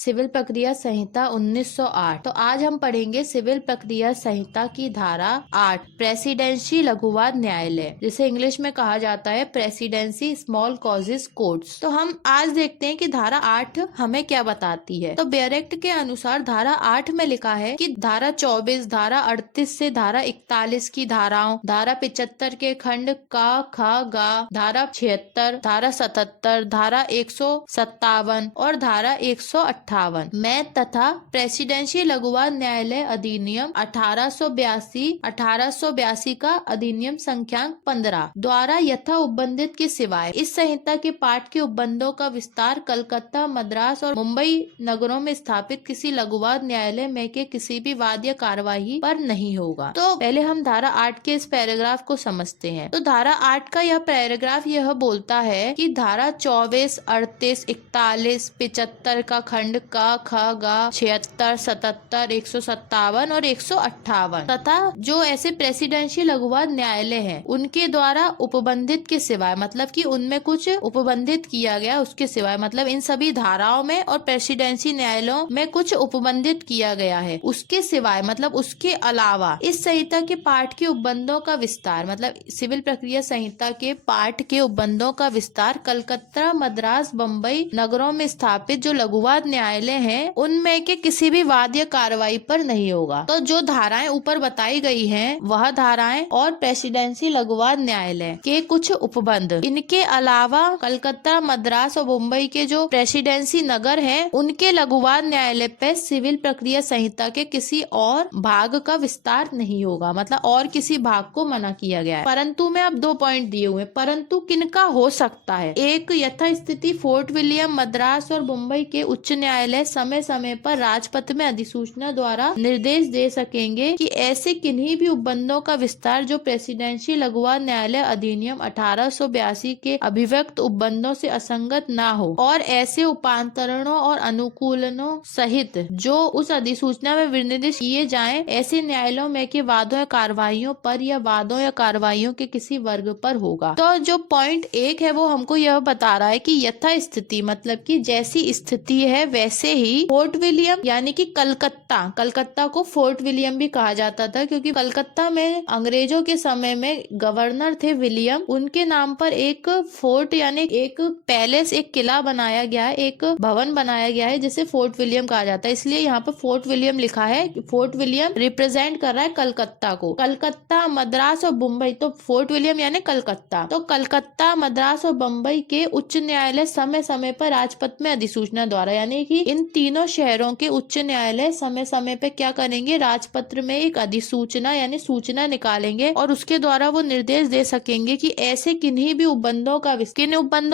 Civil प्रक्रिया संहिता 1908। तो आज हम पढ़ेंगे सिविल प्रक्रिया संहिता की धारा 8 प्रेसिडेंसी लघुवाद न्यायालय, जिसे इंग्लिश में कहा जाता है प्रेसिडेंसी स्मॉल कॉजेज कोर्ट्स। तो हम आज देखते हैं कि धारा 8 हमें क्या बताती है। तो बेयर एक्ट के अनुसार धारा 8 में लिखा है कि धारा 24, धारा 38 से धारा 41 की धाराओं, धारा 75 के खंड का ख गा, धारा 76, धारा 77, धारा 157 और धारा 158 में तथा प्रेसिडेंसी लघुवाद न्यायालय अधिनियम 1882 का अधिनियम संख्यांक 15 द्वारा यथा उपबंधित के सिवाय इस संहिता के पाठ के उपबंधों का विस्तार कलकत्ता, मद्रास और मुंबई नगरों में स्थापित किसी लघुवाद न्यायालय में के किसी भी वाद या कार्यवाही पर नहीं होगा। तो पहले हम धारा 8 के इस पैराग्राफ को समझते हैं। तो धारा 8 का यह पैराग्राफ यह बोलता है कि धारा 24, 38, 41, 75 का खंड का ख गा, 76, 77, 157 और 158 तथा जो ऐसे प्रेसिडेंसी लघुवाद न्यायालय हैं उनके द्वारा उपबंधित के सिवाय, मतलब कि उनमें कुछ उपबंधित किया गया उसके सिवाय, मतलब इन सभी धाराओं में और प्रेसिडेंसी न्यायालयों में कुछ उपबंधित किया गया है उसके सिवाय, मतलब उसके अलावा इस संहिता के पाठ के उपबंधों का विस्तार, मतलब सिविल प्रक्रिया संहिता के पाठ के उपबंधों का विस्तार कलकत्ता, मद्रास, बम्बई नगरों में स्थापित जो लघुवाद न्यायालय हैं उनमें के किसी भी वाद या कार्रवाई पर नहीं होगा। तो जो धाराएं ऊपर बताई गई हैं वह धाराएं और प्रेसिडेंसी लघुवाद न्यायालय के कुछ उपबंध, इनके अलावा कलकत्ता, मद्रास और मुंबई के जो प्रेसिडेंसी नगर हैं उनके लघुवाद न्यायालय पे सिविल प्रक्रिया संहिता के किसी और भाग का विस्तार नहीं होगा, मतलब और किसी भाग को मना किया गया है। परंतु में अब 2 पॉइंट दिए हुए, परंतु किनका हो सकता है। एक, यथास्थिति फोर्ट विलियम, मद्रास और मुंबई के उच्च न्यायालय समय समय पर राजपत्र में अधिसूचना द्वारा निर्देश दे सकेंगे कि ऐसे किन्हीं भी उपबंधों का विस्तार जो प्रेसिडेंसी लघुवाद न्यायालय अधिनियम 1882 के अभिव्यक्त उपबंधों से असंगत ना हो और ऐसे उपांतरणों और अनुकूलनों सहित जो उस अधिसूचना में विनिर्देश किए जाएं ऐसे न्यायालयों में के वादों या कार्रवाइयों पर या वादों या कार्रवाइयों के किसी वर्ग पर होगा। तो जो पॉइंट 1 है वो हमको यह बता रहा है कि यथा स्थिति, मतलब कि जैसी स्थिति है वैसे ही फोर्ट विलियम यानी कि कलकत्ता को फोर्ट विलियम भी कहा जाता था क्योंकि कलकत्ता में अंग्रेजों के समय में गवर्नर थे विलियम, उनके नाम पर एक फोर्ट यानी एक पैलेस, एक किला बनाया गया है, एक भवन बनाया गया है जिसे फोर्ट विलियम कहा जाता है। इसलिए यहाँ पर फोर्ट विलियम लिखा है। फोर्ट विलियम रिप्रेजेंट कर रहा है कलकत्ता को। कलकत्ता, मद्रास और मुंबई, तो फोर्ट विलियम यानी कलकत्ता। तो कलकत्ता, मद्रास और मुंबई के उच्च न्यायालय समय समय पर राजपत्र में अधिसूचना द्वारा, यानी कि इन तीनों शहरों के उच्च न्यायालय समय समय पे क्या करेंगे, राजपत्र में एक अधिसूचना यानी सूचना निकालेंगे और उसके द्वारा वो निर्देश दे सकेंगे कि ऐसे किन्हीं भी उपबंधों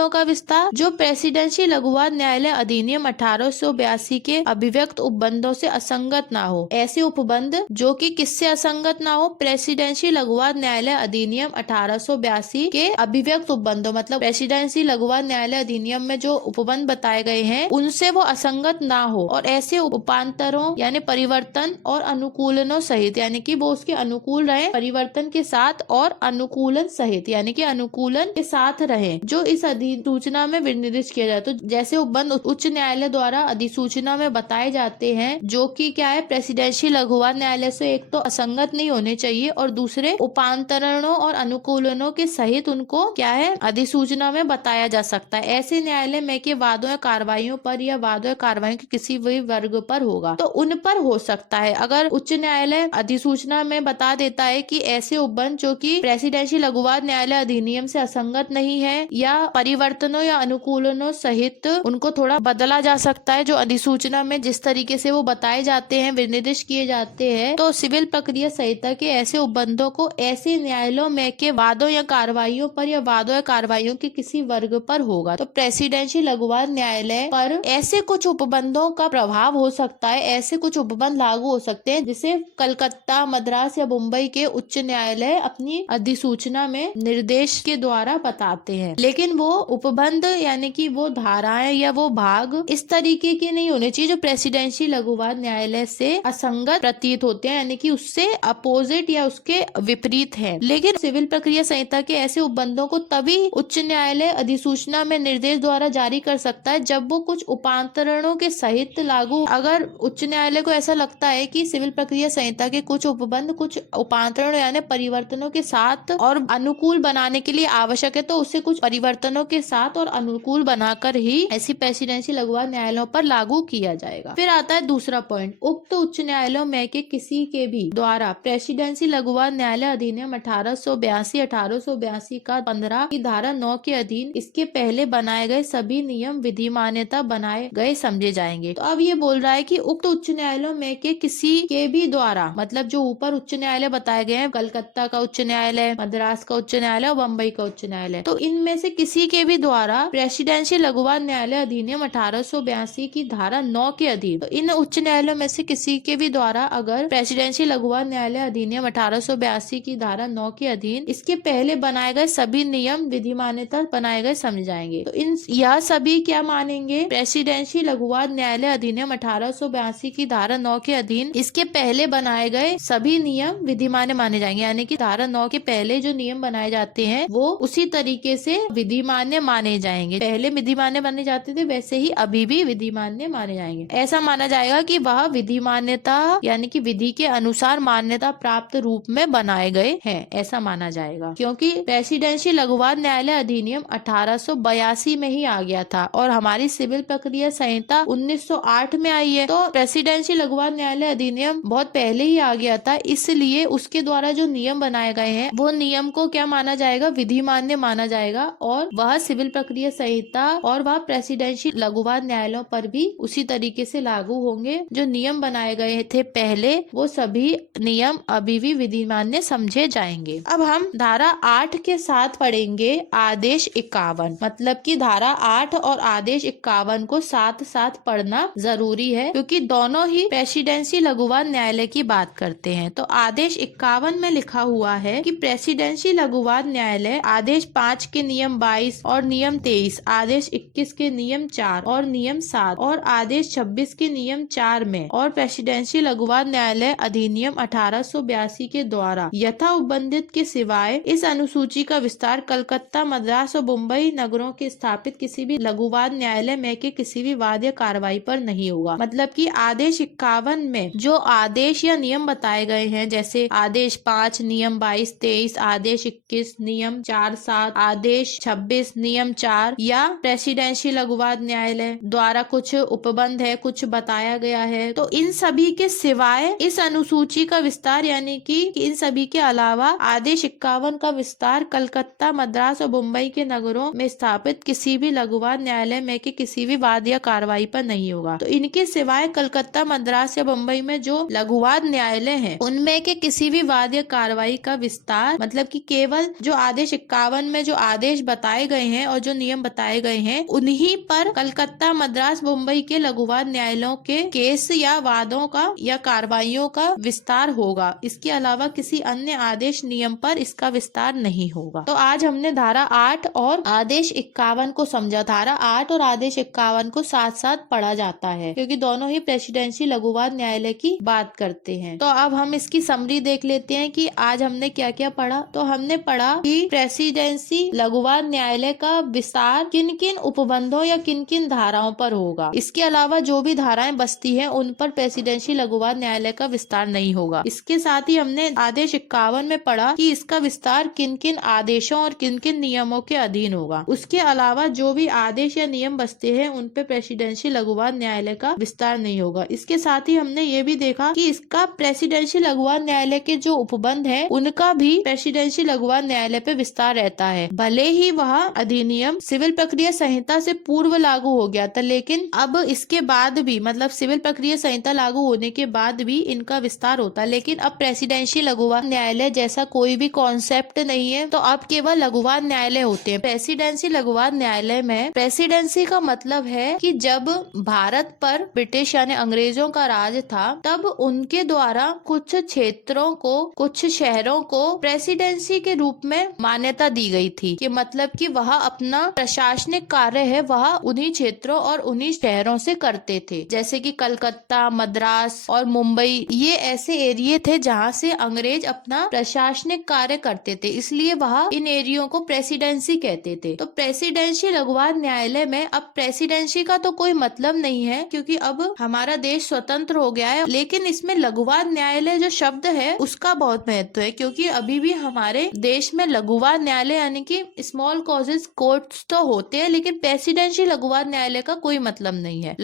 का विस्तार जो प्रेसिडेंसी लघुवाद न्यायालय अधिनियम 1882 के अभिव्यक्त उपबंधों से असंगत ना हो। ऐसे उपबंध जो कि किससे असंगत ना हो, प्रेसिडेंसी लघुवाद न्यायालय अधिनियम 1882 के अभिव्यक्त उपबंधों, मतलब प्रेसिडेंसी लघुवाद न्यायालय अधिनियम में जो उपबंध बताए गए हैं उनसे वो असंगत ना हो और ऐसे उपांतरों यानी परिवर्तन और अनुकूलनों सहित, यानी कि वो उसके अनुकूल रहे, परिवर्तन के साथ और अनुकूलन सहित यानी कि अनुकूलन के साथ रहे जो इस अधिसूचना में विनिर्दिष्ट किया जाए। तो जैसे उपबंध उच्च न्यायालय द्वारा अधिसूचना में बताए जाते हैं जो कि क्या है, प्रेसिडेंसी लघुवाद न्यायालय से एक तो असंगत नहीं होने चाहिए और दूसरे उपांतरणों और अनुकूलनों के सहित उनको क्या है अधिसूचना में बताया जा सकता है। ऐसे न्यायालय में के वादों या कार्रवाइयों पर या वादों या कार्रवाइयों के किसी भी वर्ग पर होगा तो उन पर हो सकता है। अगर उच्च न्यायालय अधिसूचना में बता देता है कि ऐसे उपबंध जो कि प्रेसिडेंसी लघुवाद न्यायालय अधिनियम से असंगत नहीं है या परिवर्तनों या अनुकूलनों सहित उनको थोड़ा बदला जा सकता है, जो अधिसूचना में जिस तरीके से वो बताए जाते हैं, विनिर्दिष्ट किए जाते हैं, तो सिविल प्रक्रिया संहिता के ऐसे उपबंधों को ऐसे न्यायालयों में के वादों या कार्रवाइयों पर या वादों या कार्रवाइयों के किसी वर्ग पर होगा। तो प्रेसिडेंसी लघुवाद न्यायालय पर ऐसे कुछ उपबंधों का प्रभाव हो सकता है, ऐसे कुछ उपबंध लागू हो सकते हैं जिसे कलकत्ता, मद्रास या मुंबई के उच्च न्यायालय अपनी अधिसूचना में निर्देश के द्वारा बताते हैं। लेकिन वो उपबंध यानी कि वो धाराएं या वो भाग इस तरीके के नहीं होने चाहिए जो प्रेसिडेंसी लघुवाद न्यायालय से असंगत प्रतीत होते हैं, यानी कि उससे अपोजिट या उसके विपरीत है। लेकिन सिविल प्रक्रिया संहिता के ऐसे उपबंधों को तभी उच्च न्यायालय अधिसूचना में निर्देश द्वारा जारी कर सकता है जब वो कुछ उपांतरण उपांतरणों के सहित लागू। अगर उच्च न्यायालय को ऐसा लगता है कि सिविल प्रक्रिया संहिता के कुछ उपबंध कुछ उपांतरणों यानी परिवर्तनों के साथ और अनुकूल बनाने के लिए आवश्यक है, तो उसे कुछ परिवर्तनों के साथ और अनुकूल बनाकर ही ऐसी प्रेसिडेंसी लघुवाद न्यायालयों पर लागू किया जाएगा। फिर आता है दूसरा पॉइंट, उक्त उच्च न्यायालयों में के किसी के भी द्वारा प्रेसिडेंसी लघुवाद न्यायालय अधिनियम 1882 का 15 की धारा 9 के अधीन इसके पहले बनाए गए सभी नियम विधि मान्यता बनाए गए समझे जाएंगे। तो अब ये बोल रहा है कि उक्त उच्च न्यायालयों में के किसी के भी द्वारा, मतलब जो ऊपर उच्च न्यायालय बताए गए हैं, कलकत्ता का उच्च न्यायालय, मद्रास का उच्च न्यायालय और बम्बई का उच्च न्यायालय, तो इनमें से किसी के भी द्वारा प्रेसिडेंसी लघुवाद न्यायालय अधिनियम 1882 की धारा 9 के अधीन, तो इन उच्च न्यायालयों में से किसी के भी द्वारा अगर प्रेसिडेंसी लघुवाद न्यायालय अधिनियम 1882 की धारा 9 के अधीन इसके पहले बनाए गए सभी नियम विधि मान्यता बनाए गए समझ जाएंगे। तो इन यह सभी क्या मानेंगे, प्रेसिडेंसी लघुवाद न्यायालय अधिनियम 1882 की धारा 9 के अधीन इसके पहले बनाए गए सभी नियम विधिमान्य माने जाएंगे, यानी कि धारा 9 के पहले जो नियम बनाए जाते हैं वो उसी तरीके से विधिमान्य माने जाएंगे। पहले विधिमान्य माने जाते थे वैसे ही अभी भी विधिमान्य माने जाएंगे। ऐसा माना जाएगा कि वह विधिमान्यता यानी कि विधि के अनुसार मान्यता प्राप्त रूप में बनाए गए हैं, ऐसा माना जाएगा, क्योंकि प्रेसिडेंसी लघुवाद न्यायालय अधिनियम 1882 में ही आ गया था और हमारी सिविल प्रक्रिया संहिता 1908 में आई है। तो प्रेसिडेंसी लघुवाद न्यायालय अधिनियम बहुत पहले ही आ गया था, इसलिए उसके द्वारा जो नियम बनाए गए हैं वो नियम को क्या माना जाएगा, विधिमान्य माना जाएगा और वह सिविल प्रक्रिया संहिता और वह प्रेसिडेंसी लघुवाद न्यायालयों पर भी उसी तरीके से लागू होंगे। जो नियम बनाए गए थे पहले वो सभी नियम अभी भी विधिमान्य समझे जाएंगे। अब हम धारा 8 के साथ पढ़ेंगे आदेश 51, मतलब कि धारा 8 और आदेश 51 को साथ साथ पढ़ना जरूरी है क्योंकि दोनों ही प्रेसिडेंसी लघुवाद न्यायालय की बात करते हैं। तो आदेश 51 में लिखा हुआ है कि प्रेसिडेंसी लघुवाद न्यायालय आदेश 5 के नियम 22 और नियम 23, आदेश 21 के नियम 4 और नियम 7 और आदेश 26 के नियम 4 में और प्रेसिडेंसी लघुवाद न्यायालय अधिनियम 1882 के द्वारा यथा उपबंधित के सिवाय इस अनुसूची का विस्तार कलकत्ता, मद्रास और मुंबई नगरों के स्थापित किसी भी लघुवाद न्यायालय में के किसी भी वाद या कार्रवाई पर नहीं होगा। मतलब कि आदेश 51 में जो आदेश या नियम बताए गए हैं, जैसे आदेश 5 नियम 22, 23, आदेश 21 नियम 4, 7, आदेश 26 नियम 4 या प्रेसिडेंसी लघुवाद न्यायालय द्वारा कुछ उपबंध है, कुछ बताया गया है, तो इन सभी के सिवाय इस अनुसूची का विस्तार यानी कि इन सभी के अलावा आदेश 51 का विस्तार कलकत्ता, मद्रास और मुंबई के नगरों में स्थापित किसी भी लघुवाद न्यायालय में के किसी भी वाद या कार्रवाई पर नहीं होगा। तो इनके सिवाय कलकत्ता, मद्रास या मुंबई में जो लघुवाद न्यायालय हैं उनमें के किसी भी वाद या कार्रवाई का विस्तार, मतलब कि केवल जो आदेश 51 में जो आदेश बताए गए हैं और जो नियम बताए गए हैं उन्हीं पर कलकत्ता, मद्रास, मुंबई के लघुवाद न्यायालयों के केस या वादों का या कार्रवाइयों का विस्तार होगा। इसके अलावा किसी अन्य आदेश नियम पर इसका विस्तार नहीं होगा। तो आज हमने धारा 8 और आदेश 51 को समझा। धारा 8 और आदेश 51 को साथ साथ पढ़ा जाता है क्योंकि दोनों ही प्रेसिडेंसी लघुवाद न्यायालय की बात करते हैं। तो अब हम इसकी समरी देख लेते हैं कि आज हमने क्या क्या पढ़ा। तो हमने पढ़ा कि प्रेसिडेंसी लघुवाद न्यायालय का विस्तार किन किन उपबंधों या किन किन धाराओं पर होगा। इसके अलावा जो भी धाराएं बसती हैं उन पर प्रेसिडेंसी लघुवाद न्यायालय का विस्तार नहीं होगा। इसके साथ ही हमने आदेश 51 में पढ़ा कि इसका विस्तार किन किन आदेशों और किन किन नियमों के अधीन होगा। उसके अलावा जो भी आदेश या नियम बसते हैं उन पे प्रेसिडेंसी लघुवाद न्यायालय का विस्तार नहीं होगा। इसके साथ ही हमने ये भी देखा कि इसका प्रेसिडेंसी लघुवाद न्यायालय के जो उपबंध है उनका भी प्रेसिडेंसी लघुवाद न्यायालय पे विस्तार रहता है। भले ही वह अधिनियम सिविल प्रक्रिया संहिता से पूर्व लागू हो गया था, लेकिन अब इसके बाद भी, मतलब सिविल प्रक्रिया संहिता लागू होने के बाद भी इनका विस्तार होता है। लेकिन अब प्रेसिडेंसी लघुवाद न्यायालय जैसा कोई भी कॉन्सेप्ट नहीं है, तो अब केवल लघुवाद न्यायालय होते हैं। प्रेसिडेंसी लघुवाद न्यायालय में प्रेसिडेंसी का मतलब है कि जब भारत पर ब्रिटिश यानी अंग्रेजों का राज था तब उनके द्वारा कुछ क्षेत्रों को, कुछ शहरों को प्रेसिडेंसी के रूप में मान्यता दी गई थी कि मतलब कि वह अपना प्रशासनिक कार्य है वह उन्हीं क्षेत्रों और उन्हीं शहरों से करते थे। जैसे कि कलकत्ता, मद्रास और मुंबई ये ऐसे एरिया थे जहाँ से अंग्रेज अपना प्रशासनिक कार्य करते थे, इसलिए वह इन एरियो को प्रेसिडेंसी कहते थे। तो प्रेसिडेंसी लघुवाद न्यायालय में अब प्रेसिडेंसी का तो कोई मतलब नहीं है, क्योंकि अब हमारा देश स्वतंत्र हो गया है। लेकिन इसमें लघुवाद न्यायालय जो शब्द है उसका बहुत महत्व है, क्योंकि अभी भी हमारे देश में लघुवाद न्यायालय यानी कि स्मॉल कॉजेज कोर्ट्स तो होते हैं, लेकिन प्रेसिडेंशियल लघुवाद न्यायालय का कोई मतलब नहीं है।